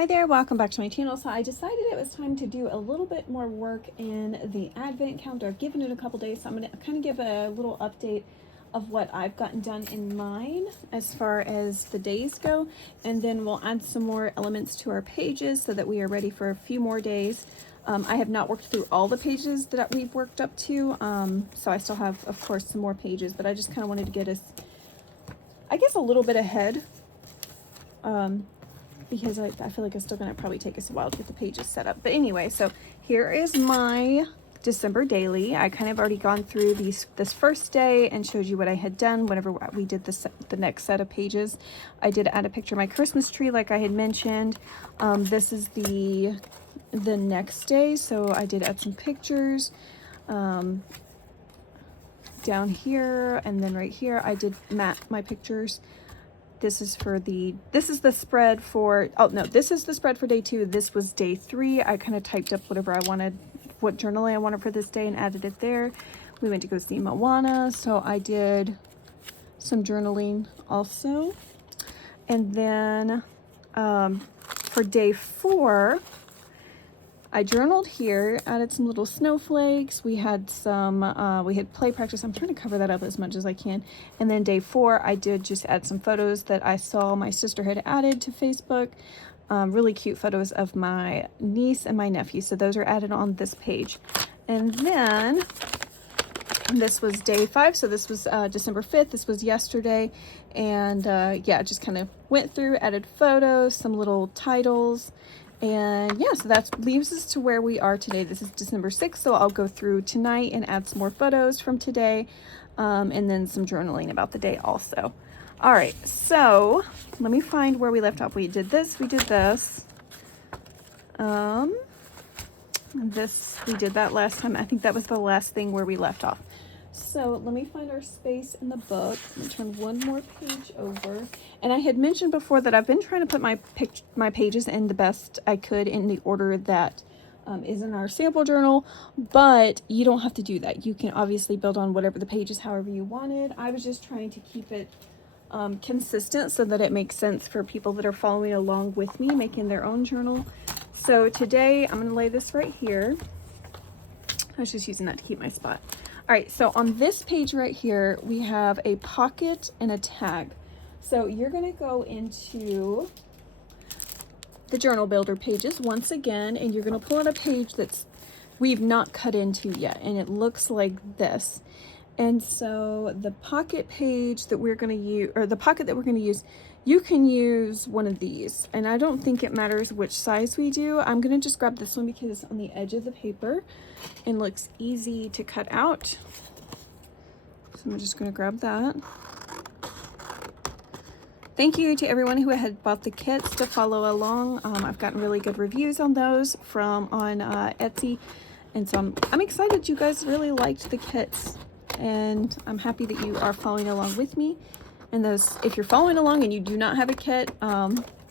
Hi there, welcome back to my channel. So I decided it was time to do a little bit more work in the advent calendar. I've given it a couple days, so I'm going to kind of give a little update of what I've gotten done in mine as far as the days go, and then we'll add some more elements to our pages so that we are ready for a few more days. I have not worked through all the pages that we've worked up to, so I still have, of course, some more pages, but I just kind of wanted to get us, I guess, a little bit ahead. Because I feel like it's still going to probably take us a while to get the pages set up. But anyway, so here is my December daily. I kind of already gone through this first day and showed you what I had done whenever we did the next set of pages. I did add a picture of my Christmas tree like I had mentioned. This is the next day, so I did add some pictures down here, and then right here I did map my pictures. This is the spread for, oh no, this is the spread for day 2. This was day 3. I kind of typed up whatever I wanted, what journaling I wanted for this day, and added it there. We went to go see Moana, so I did some journaling also. And then for day 4, I journaled here, added some little snowflakes. We had some, we had play practice. I'm trying to cover that up as much as I can. And then day 4, I did just add some photos that I saw my sister had added to Facebook. Really cute photos of my niece and my nephew. So those are added on this page. And then this was day 5. So this was December 5th. This was yesterday. And yeah, just kind of went through, added photos, some little titles. And yeah, so that leaves us to where we are today. This is December 6th, so I'll go through tonight and add some more photos from today, and then some journaling about the day also. All right, so let me find where we left off. We did this, we did this. We did that last time. I think that was the last thing where we left off. So let me find our space in the book. Let me turn one more page over. And I had mentioned before that I've been trying to put my pages in the best I could in the order that is in our sample journal, but you don't have to do that. You can obviously build on whatever the pages however you wanted. I was just trying to keep it consistent so that it makes sense for people that are following along with me, making their own journal. So today I'm going to lay this right here. I was just using that to keep my spot. All right, so on this page right here, we have a pocket and a tag. So you're gonna go into the journal builder pages once again, and you're gonna pull out a page that's we've not cut into yet, and it looks like this. And so the pocket page that we're gonna use, or the pocket that we're gonna use, you can use one of these, and I don't think it matters which size we do. I'm gonna just grab this one because it's on the edge of the paper and looks easy to cut out. So I'm just gonna grab that. Thank you to everyone who had bought the kits to follow along. I've gotten really good reviews on those on Etsy, and so I'm excited you guys really liked the kits, and I'm happy that you are following along with me. And those, if you're following along and you do not have a kit,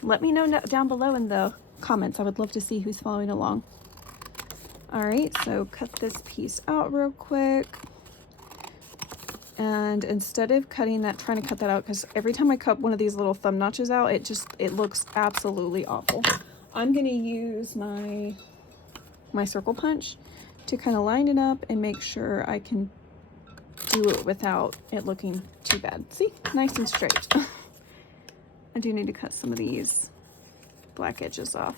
let me know down below in the comments. I would love to see who's following along. All right, so cut this piece out real quick. And instead of trying to cut that out, because every time I cut one of these little thumb notches out, it looks absolutely awful. I'm gonna use my circle punch to kind of line it up and make sure I can do it without it looking too bad. See, nice and straight. I do need to cut some of these black edges off.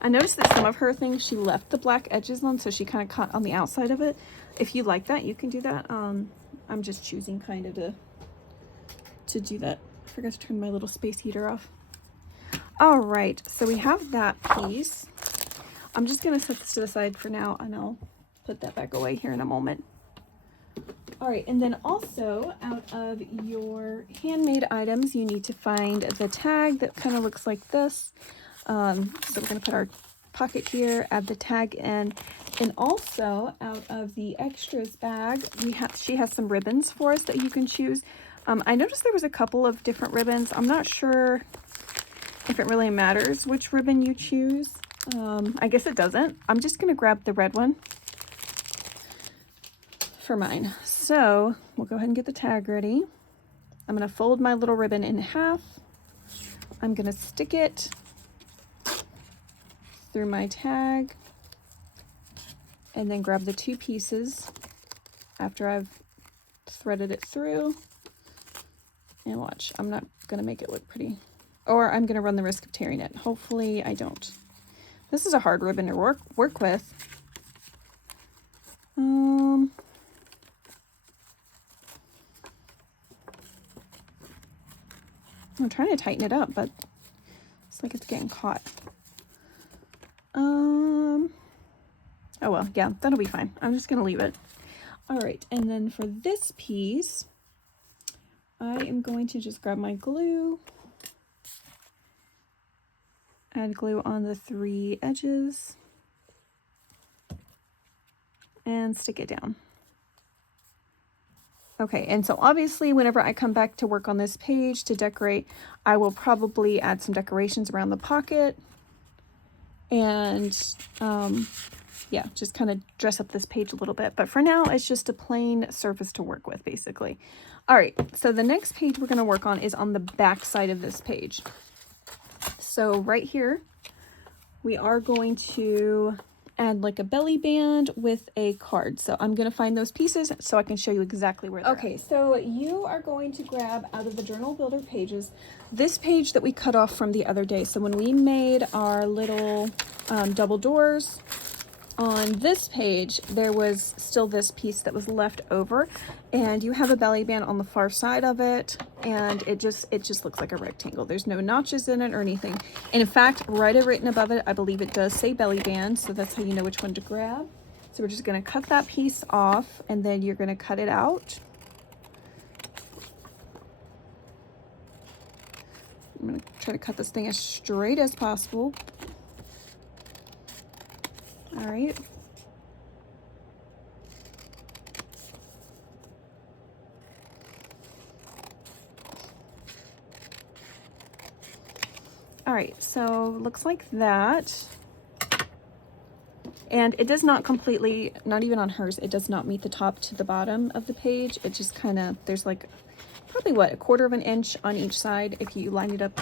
I noticed that some of her things she left the black edges on, so she kind of cut on the outside of it. If you like that, you can do that. I'm just choosing kind of to do that. I forgot to turn my little space heater off. All right, so we have that piece. I'm just gonna set this to the side for now, and I'll put that back away here in a moment. All right, and then also out of your handmade items, you need to find the tag that kind of looks like this. So we're gonna put our pocket here, add the tag in, and also out of the extras bag, she has some ribbons for us that you can choose. I noticed there was a couple of different ribbons. I'm not sure if it really matters which ribbon you choose. I guess it doesn't. I'm just gonna grab the red one for mine. So we'll go ahead and get the tag ready. I'm gonna fold my little ribbon in half I'm gonna stick it through my tag and then grab the 2 pieces after I've threaded it through, and watch, I'm not gonna make it look pretty, or I'm gonna run the risk of tearing it. Hopefully I don't. This is a hard ribbon to work with. I'm trying to tighten it up, but it's like it's getting caught. Oh well, yeah, that'll be fine. I'm just gonna leave it. All right, and then for this piece, I am going to just grab my glue, add glue on the 3 edges, and stick it down. Okay, and so obviously whenever I come back to work on this page to decorate, I will probably add some decorations around the pocket and yeah, just kind of dress up this page a little bit. But for now, it's just a plain surface to work with, basically. All right, so the next page we're going to work on is on the back side of this page. So right here, we are going to add like a belly band with a card. So I'm going to find those pieces so I can show you exactly where they're at. So you are going to grab out of the Journal Builder pages this page that we cut off from the other day. So when we made our little double doors, on this page there was still this piece that was left over, and you have a belly band on the far side of it, and it just looks like a rectangle. There's no notches in it or anything, and in fact right written above it, I believe it does say belly band, so that's how you know which one to grab. So we're just going to cut that piece off, and then you're going to cut it out. I'm going to try to cut this thing as straight as possible. All right. All right, so looks like that. And it does not completely, not even on hers, it does not meet the top to the bottom of the page. It just kind of, there's like probably what, 1/4 of an inch on each side if you line it up,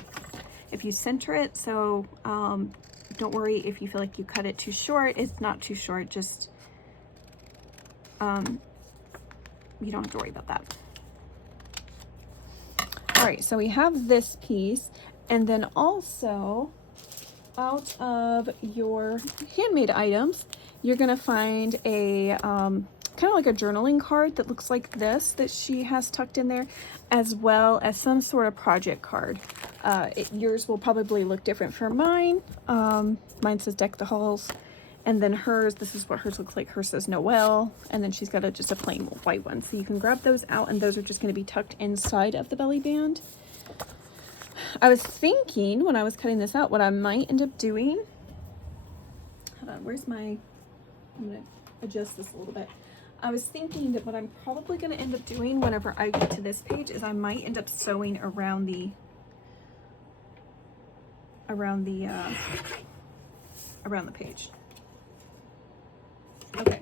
if you center it. So don't worry if you feel like you cut it too short. It's not too short, just you don't have to worry about that. All right, so we have this piece, and then also out of your handmade items, you're gonna find a kind of like a journaling card that looks like this that she has tucked in there, as well as some sort of project card. Yours will probably look different from mine. Mine says Deck the Halls, and then hers, this is what hers looks like. Hers says Noel, and then she's got just a plain white one. So you can grab those out, and those are just going to be tucked inside of the belly band. I was thinking when I was cutting this out, what I might end up doing, hold on, where's my, I'm going to adjust this a little bit. I was thinking that what I'm probably going to end up doing whenever I get to this page is I might end up sewing around the page. Okay.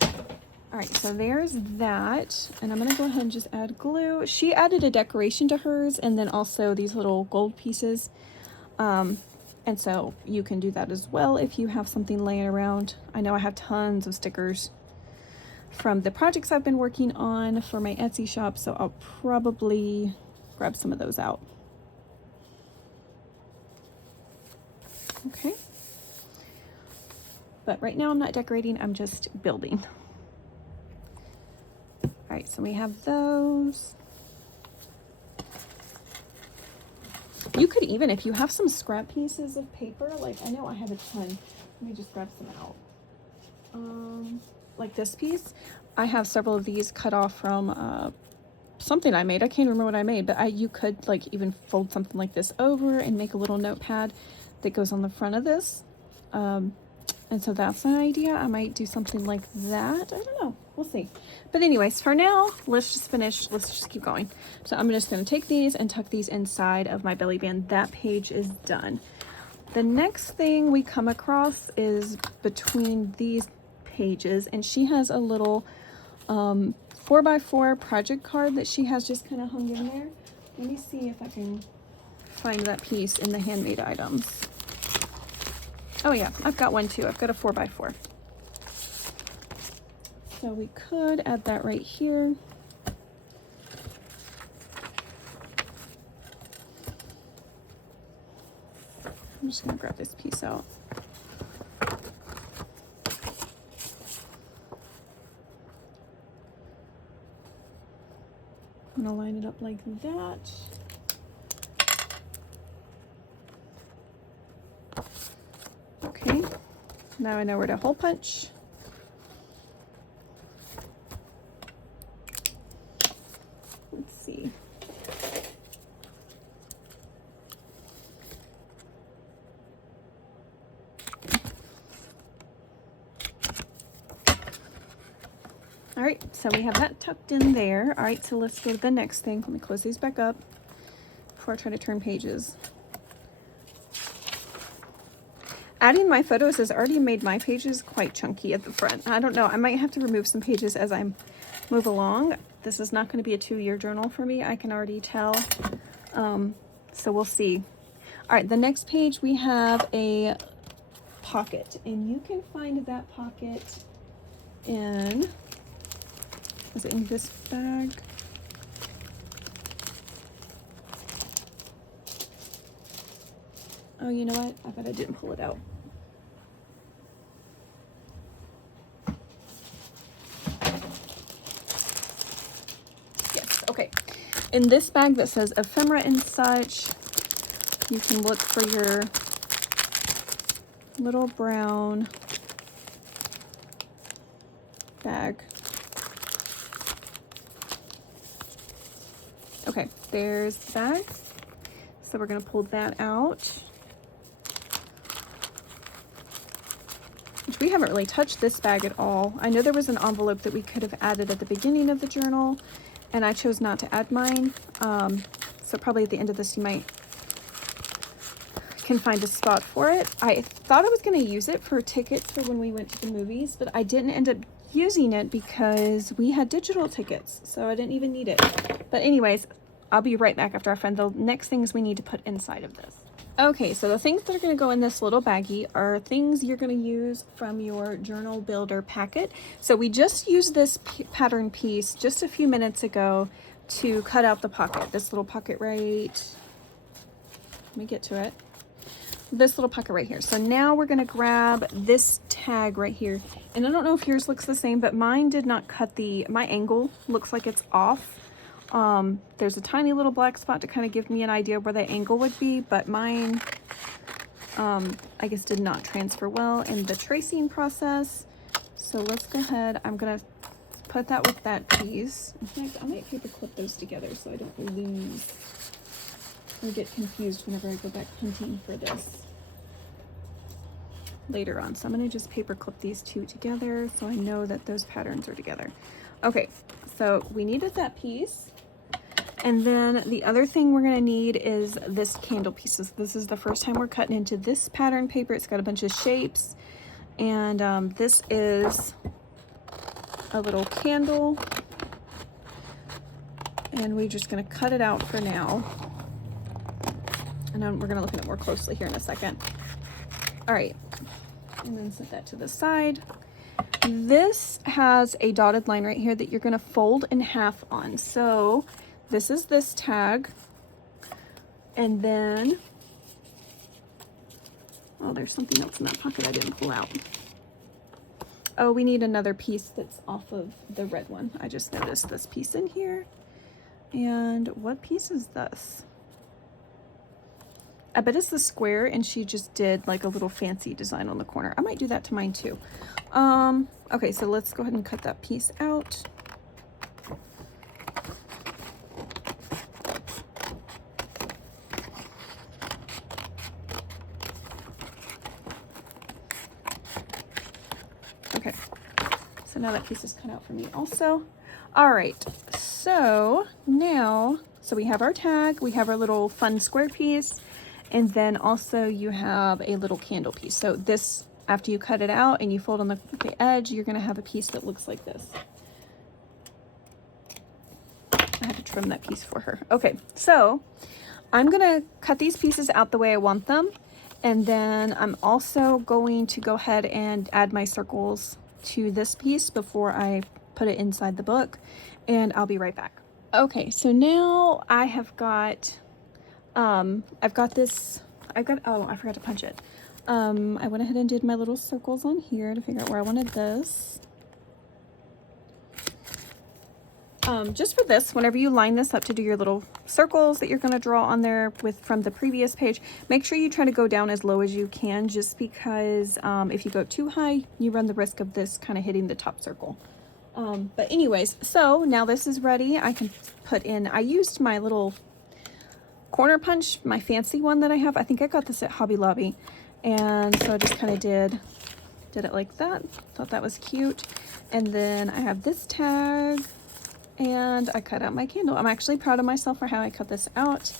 All right, so there's that, and I'm gonna go ahead and just add glue. She added a decoration to hers, and then also these little gold pieces. And so you can do that as well if you have something laying around. I know I have tons of stickers from the projects I've been working on for my Etsy shop, so I'll probably grab some of those out. Okay. But right now I'm not decorating, I'm just building. All right, so we have those. You could even, if you have some scrap pieces of paper, like I know I have a ton. Let me just grab some out. Like this piece, I have several of these cut off from something I made. I can't remember what I made, but you could like even fold something like this over and make a little notepad that goes on the front of this. And so that's an idea. I might do something like that. I don't know. We'll see. But anyways, for now, let's just keep going. So I'm just going to take these and tuck these inside of my belly band. That page is done. The next thing we come across is between these pages, and she has a little 4x4 project card that she has just kind of hung in there. Let me see if I can find that piece in the handmade items. Oh yeah, I've got one too. I've got a 4x4. So we could add that right here. I'm just gonna grab this piece out. I'm gonna line it up like that. Okay, now I know where to hole punch. Let's see. All right, so we have that tucked in there. All right, so let's go to the next thing. Let me close these back up before I try to turn pages. Adding my photos has already made my pages quite chunky at the front. I don't know, I might have to remove some pages as I move along. This is not going to be a 2-year journal for me, I can already tell. So we'll see. All right, the next page we have a pocket, and you can find that pocket in, is it in this bag? Oh, you know what? I bet I didn't pull it out. Yes, okay. In this bag that says ephemera and such, you can look for your little brown bag. Okay, there's the bag. So we're gonna pull that out. Which we haven't really touched this bag at all. I know there was an envelope that we could have added at the beginning of the journal, and I chose not to add mine. So probably at the end of this, you can find a spot for it. I thought I was gonna use it for tickets for when we went to the movies, but I didn't end up using it because we had digital tickets, so I didn't even need it. But anyways, I'll be right back after I find the next things we need to put inside of this. Okay, so the things that are going to go in this little baggie are things you're going to use from your journal builder packet. So we just used this pattern piece just a few minutes ago to cut out the pocket. This little pocket right, let me get to it. This little pocket right here. So now we're going to grab this tag right here. And I don't know if yours looks the same, but mine did not cut my angle looks like it's off. There's a tiny little black spot to kind of give me an idea where the angle would be, but mine, I guess did not transfer well in the tracing process. So let's go ahead. I'm going to put that with that piece. In fact, I might paper clip those together so I don't lose or get confused whenever I go back hunting for this later on. So I'm going to just paper clip these two together so I know that those patterns are together. Okay, so we needed that piece. And then the other thing we're going to need is this candle pieces. This is the first time we're cutting into this pattern paper. It's got a bunch of shapes. And this is a little candle. And we're just going to cut it out for now. And then we're going to look at it more closely here in a second. All right. And then set that to the side. This has a dotted line right here that you're going to fold in half on. So this is this tag. And then, oh, there's something else in that pocket I didn't pull out. Oh, we need another piece that's off of the red one. I just noticed this piece in here. And what piece is this? I bet it's the square, and she just did like a little fancy design on the corner. I might do that to mine too. Okay, so let's go ahead and cut that piece out. Okay, so now that piece is cut out for me also. All right, so now, so we have our tag, we have our little fun square piece, and then also you have a little candle piece. So this, after you cut it out and you fold on the edge, you're gonna have a piece that looks like this. I had to trim that piece for her. Okay, so I'm gonna cut these pieces out the way I want them. And then I'm also going to go ahead and add my circles to this piece before I put it inside the book. And I'll be right back. Okay, so now I have got, oh, I forgot to punch it. I went ahead and did my little circles on here to figure out where I wanted this. Just for this, whenever you line this up to do your little circles that you're going to draw on there from the previous page, make sure you try to go down as low as you can, just because if you go too high, you run the risk of this kind of hitting the top circle. But anyways, so now this is ready. I can put in, I used my little corner punch, my fancy one that I have. I think I got this at Hobby Lobby. And so I just kind of did it like that. Thought that was cute. And then I have this tag. And I cut out my candle. I'm actually proud of myself for how I cut this out.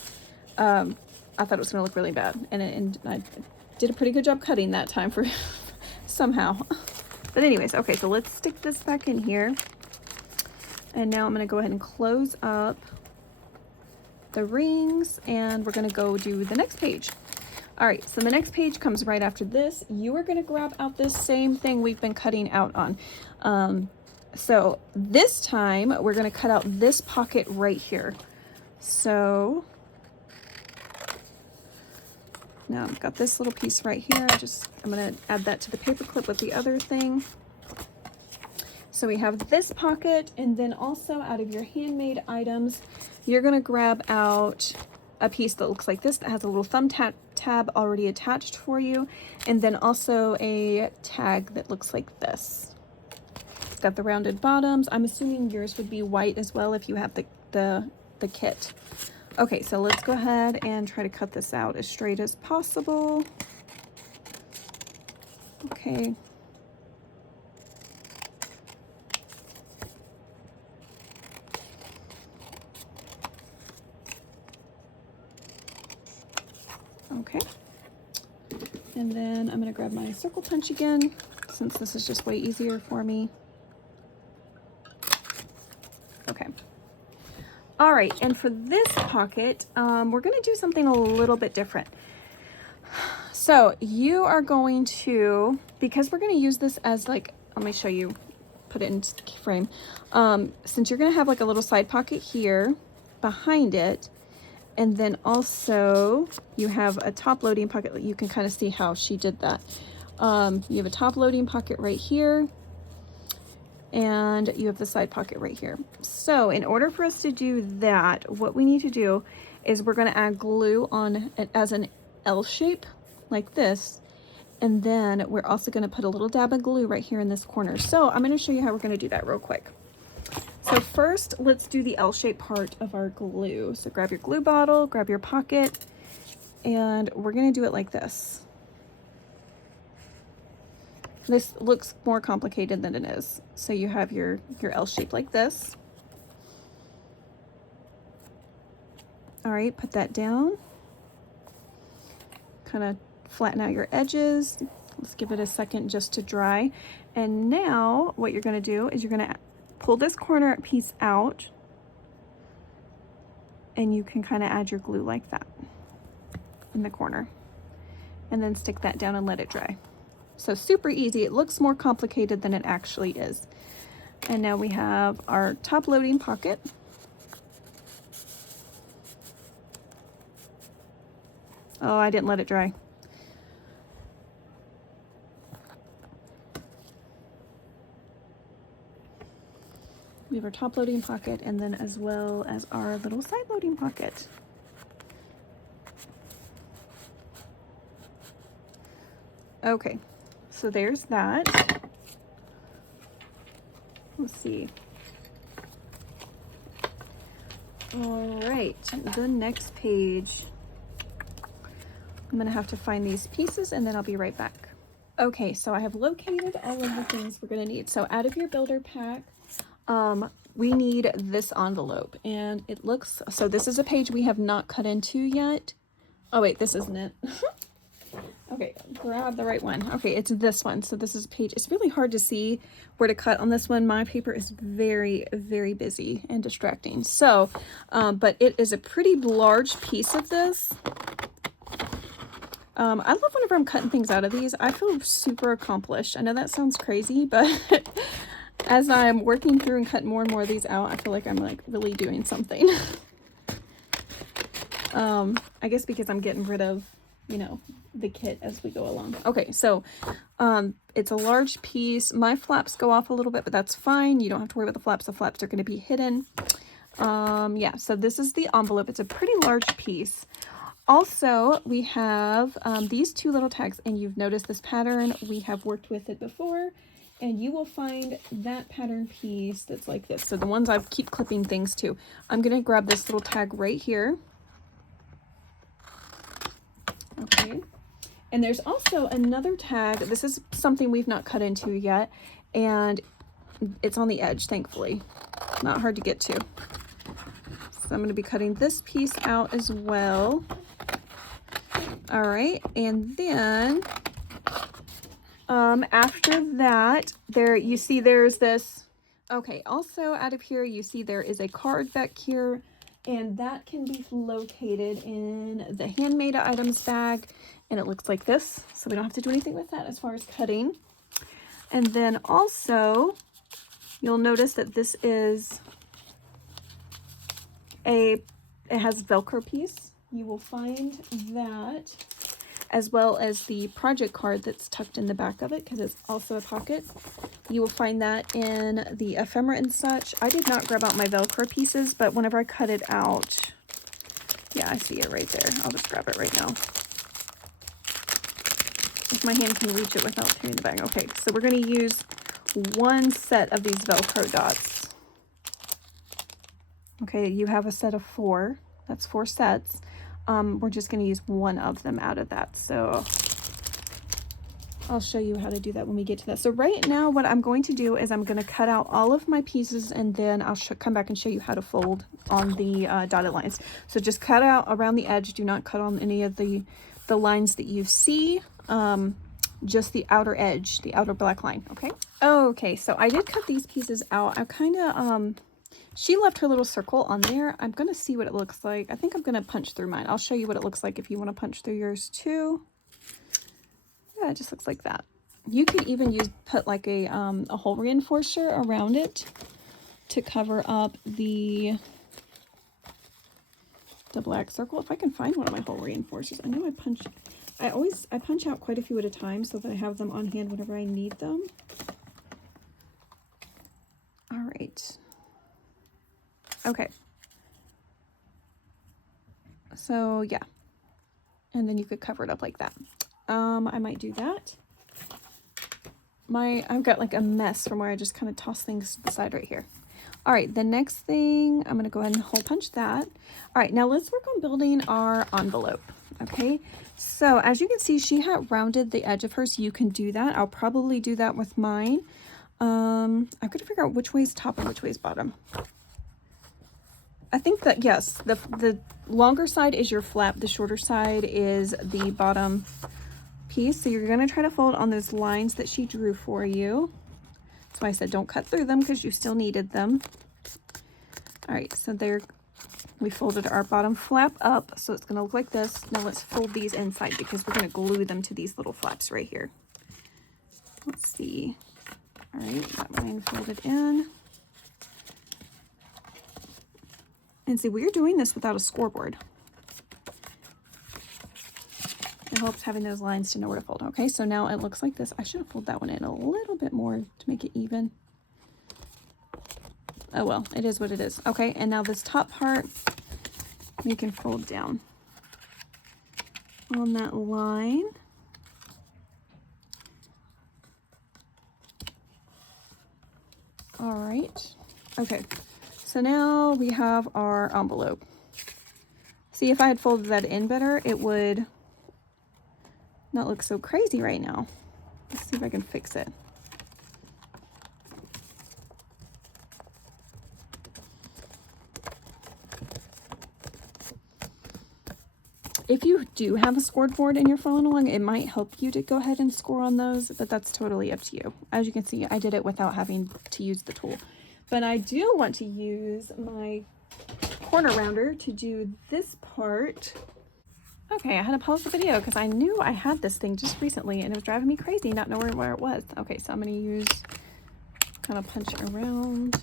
I thought it was going to look really bad. And I did a pretty good job cutting that time for somehow. But anyways, okay, so let's stick this back in here. And now I'm going to go ahead and close up the rings. And we're going to go do the next page. All right, so the next page comes right after this. You are going to grab out this same thing we've been cutting out on. So this time we're going to cut out this pocket right here. So now I've got this little piece right here. I'm going to add that to the paper clip with the other thing. So we have this pocket, and then also out of your handmade items, you're going to grab out a piece that looks like this that has a little thumb tab already attached for you, and then also a tag that looks like this. Got the rounded bottoms. I'm assuming yours would be white as well if you have the kit. Okay, so let's go ahead and try to cut this out as straight as possible. Okay. Okay. And then I'm going to grab my circle punch again, since this is just way easier for me. Okay. All right, and for this pocket, we're going to do something a little bit different. So you are going to, because we're going to use this as like, let me show you, put it in frame. Since you're going to have like a little side pocket here behind it, and then also you have a top loading pocket. You can kind of see how she did that. You have a top loading pocket right here, and you have the side pocket right here. So in order for us to do that, what we need to do is we're going to add glue on it as an L shape like this. And then we're also going to put a little dab of glue right here in this corner. So I'm going to show you how we're going to do that real quick. So first, let's do the L-shaped part of our glue. So grab your glue bottle, grab your pocket, and we're going to do it like this. This looks more complicated than it is. So you have your L shape like this. All right, put that down. Kind of flatten out your edges. Let's give it a second just to dry. And now what you're going to do is you're going to pull this corner piece out, and you can kind of add your glue like that in the corner, and then stick that down and let it dry. So super easy. It looks more complicated than it actually is. And now we have our top loading pocket. Oh, I didn't let it dry. We have our top loading pocket, and then as well as our little side loading pocket. Okay, so there's that. Let's see. All right, the next page. I'm gonna have to find these pieces, and then I'll be right back. Okay, so I have located all of the things we're gonna need. So out of your builder pack, we need this envelope, and it looks, so this is a page we have not cut into yet. Oh wait, this isn't it. Okay, grab the right one. Okay, it's this one. So this is page. It's really hard to see where to cut on this one. My paper is very, very busy and distracting. So, but it is a pretty large piece of this. I love whenever I'm cutting things out of these. I feel super accomplished. I know that sounds crazy, but as I'm working through and cutting more and more of these out, I feel like I'm like really doing something. I guess because I'm getting rid of, you know, the kit as we go along. Okay, so it's a large piece. My flaps go off a little bit, but that's fine. You don't have to worry about the flaps. The flaps are going to be hidden. Yeah, so this is the envelope. It's a pretty large piece. Also, we have these two little tags, and you've noticed this pattern. We have worked with it before, and you will find that pattern piece that's like this. So the ones I keep clipping things to. I'm going to grab this little tag right here. Okay. And there's also another tag. This is something we've not cut into yet, and it's on the edge, thankfully. Not hard to get to. So I'm going to be cutting this piece out as well. All right, and then after that, there you see there's this. Okay, also out of here, you see there is a card back here, and that can be located in the handmade items bag, and it looks like this, so we don't have to do anything with that as far as cutting. And then also, you'll notice that this is it has Velcro piece. You will find that, as well as the project card that's tucked in the back of it, because it's also a pocket. You will find that in the ephemera and such. I did not grab out my Velcro pieces, but whenever I cut it out, yeah, I see it right there. I'll just grab it right now, if my hand can reach it without tearing the bag. Okay, so we're going to use one set of these Velcro dots. Okay, you have a set of 4. That's 4 sets. We're just going to use one of them out of that. So I'll show you how to do that when we get to that. So right now what I'm going to do is I'm going to cut out all of my pieces, and then I'll come back and show you how to fold on the dotted lines. So just cut out around the edge. Do not cut on any of the lines that you see. Just the outer edge, the outer black line. Okay. Okay, so I did cut these pieces out. I kind of she left her little circle on there. I'm going to see what it looks like. I think I'm going to punch through mine. I'll show you what it looks like if you want to punch through yours too. Yeah, it just looks like that. You could even put like a hole reinforcer around it to cover up the black circle. If I can find one of my hole reinforcers. I know I punch out quite a few at a time so that I have them on hand whenever I need them. All right. Okay. So yeah. And then you could cover it up like that. I might do that. I've got like a mess from where I just kind of toss things to the side right here. All right, the next thing, I'm going to go ahead and hole punch that. All right, now let's work on building our envelope. Okay, so as you can see, she had rounded the edge of hers. You can do that. I'll probably do that with mine. I've got to figure out which way is top and which way is bottom. I think that, yes, the longer side is your flap. The shorter side is the bottom piece. So you're going to try to fold on those lines that she drew for you. That's why I said don't cut through them, because you still needed them. All right, so there we folded our bottom flap up, so it's going to look like this. Now let's fold these inside, because we're going to glue them to these little flaps right here. Let's see. All right, that line folded in. And see, we're doing this without a scoreboard. It helps having those lines to know where to fold. Okay, so now it looks like this. I should have folded that one in a little bit more to make it even. Oh well, it is what it is. Okay, and now this top part, we can fold down on that line. All right, okay. So now we have our envelope. See, if I had folded that in better, it would not look so crazy right now. Let's see if I can fix it. if you do have a scored board and you're following along, it might help you to go ahead and score on those, but that's totally up to you. As you can see, I did it without having to use the tool. But I do want to use my corner rounder to do this part. Okay, I had to pause the video because I knew I had this thing just recently and it was driving me crazy not knowing where it was. Okay, so I'm going to use, kind of punch around.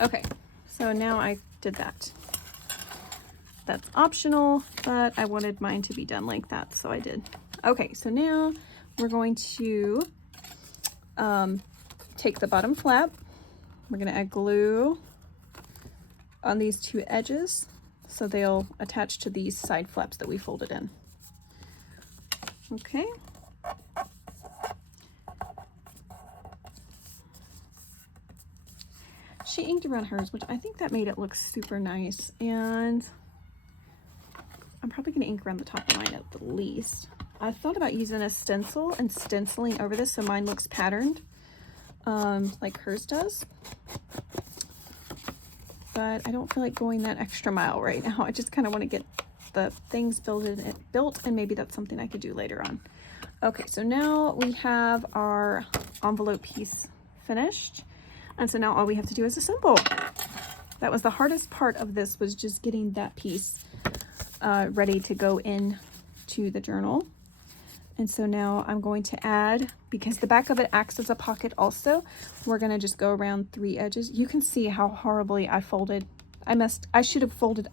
Okay, so now I did that. That's optional, but I wanted mine to be done like that, so I did. Okay, so now we're going to take the bottom flap. We're going to add glue on these two edges so they'll attach to these side flaps that we folded in. Okay. She inked around hers, which I think that made it look super nice, and I'm probably going to ink around the top of mine at the least. I thought about using a stencil and stenciling over this so mine looks patterned like hers does. But I don't feel like going that extra mile right now. I just kind of want to get the things built and maybe that's something I could do later on. Okay, so now we have our envelope piece finished. And so now all we have to do is assemble. That was the hardest part of this, was just getting that piece ready to go in to the journal. And so now I'm going to add, because the back of it acts as a pocket also, we're going to just go around 3 edges. You can see how horribly I folded. I should have folded.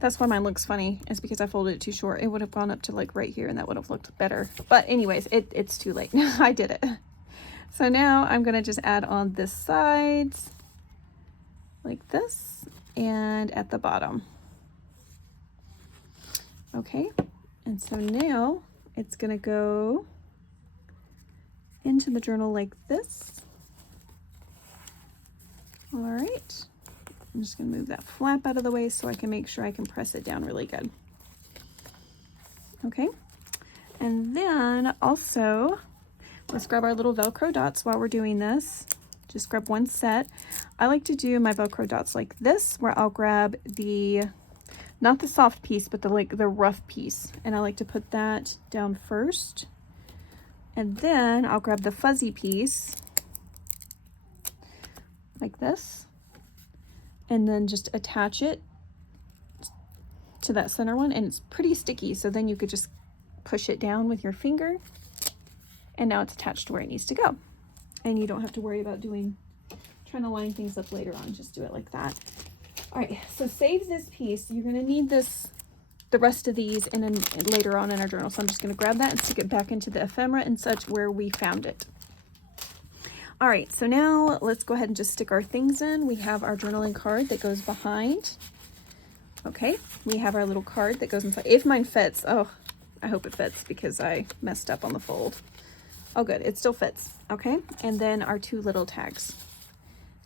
That's why mine looks funny, is because I folded it too short. It would have gone up to like right here and that would have looked better. But anyways, it's too late. I did it. So now I'm going to just add on this sides like this and at the bottom. Okay, and so now it's going to go into the journal like this. All right, I'm just going to move that flap out of the way so I can make sure I can press it down really good. Okay, and then also let's grab our little Velcro dots while we're doing this. Just grab one set. I like to do my Velcro dots like this, where I'll grab the, not the soft piece, but the rough piece. And I like to put that down first. And then I'll grab the fuzzy piece like this. And then just attach it to that center one. And it's pretty sticky, so then you could just push it down with your finger. And now it's attached to where it needs to go. And you don't have to worry about trying to line things up later on. Just do it like that. All right, so save this piece. You're gonna need the rest of these and then later on in our journal. So I'm just gonna grab that and stick it back into the ephemera and such where we found it. All right, so now let's go ahead and just stick our things in. We have our journaling card that goes behind. Okay, we have our little card that goes inside. If mine fits, oh, I hope it fits because I messed up on the fold. Oh good, it still fits. Okay, and then our 2 little tags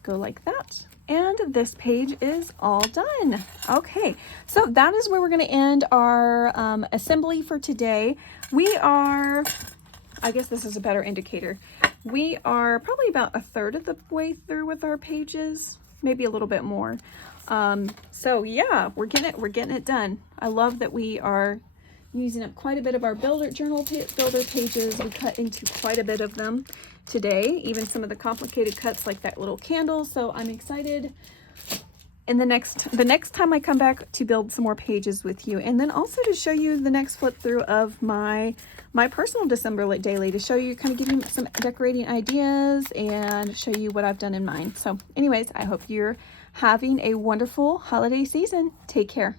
go like that. And this page is all done. Okay, so that is where we're gonna end our assembly for today. We are, I guess this is a better indicator. We are probably about 1/3 of the way through with our pages, maybe a little bit more. So yeah, we're getting it done. I love that we are using up quite a bit of our journal builder pages. We cut into quite a bit of them today, even some of the complicated cuts like that little candle. So I'm excited in the next time I come back to build some more pages with you, and then also to show you the next flip through of my personal December daily, to show you, kind of give you some decorating ideas and show you what I've done in mine. So anyways, I hope you're having a wonderful holiday season. Take care.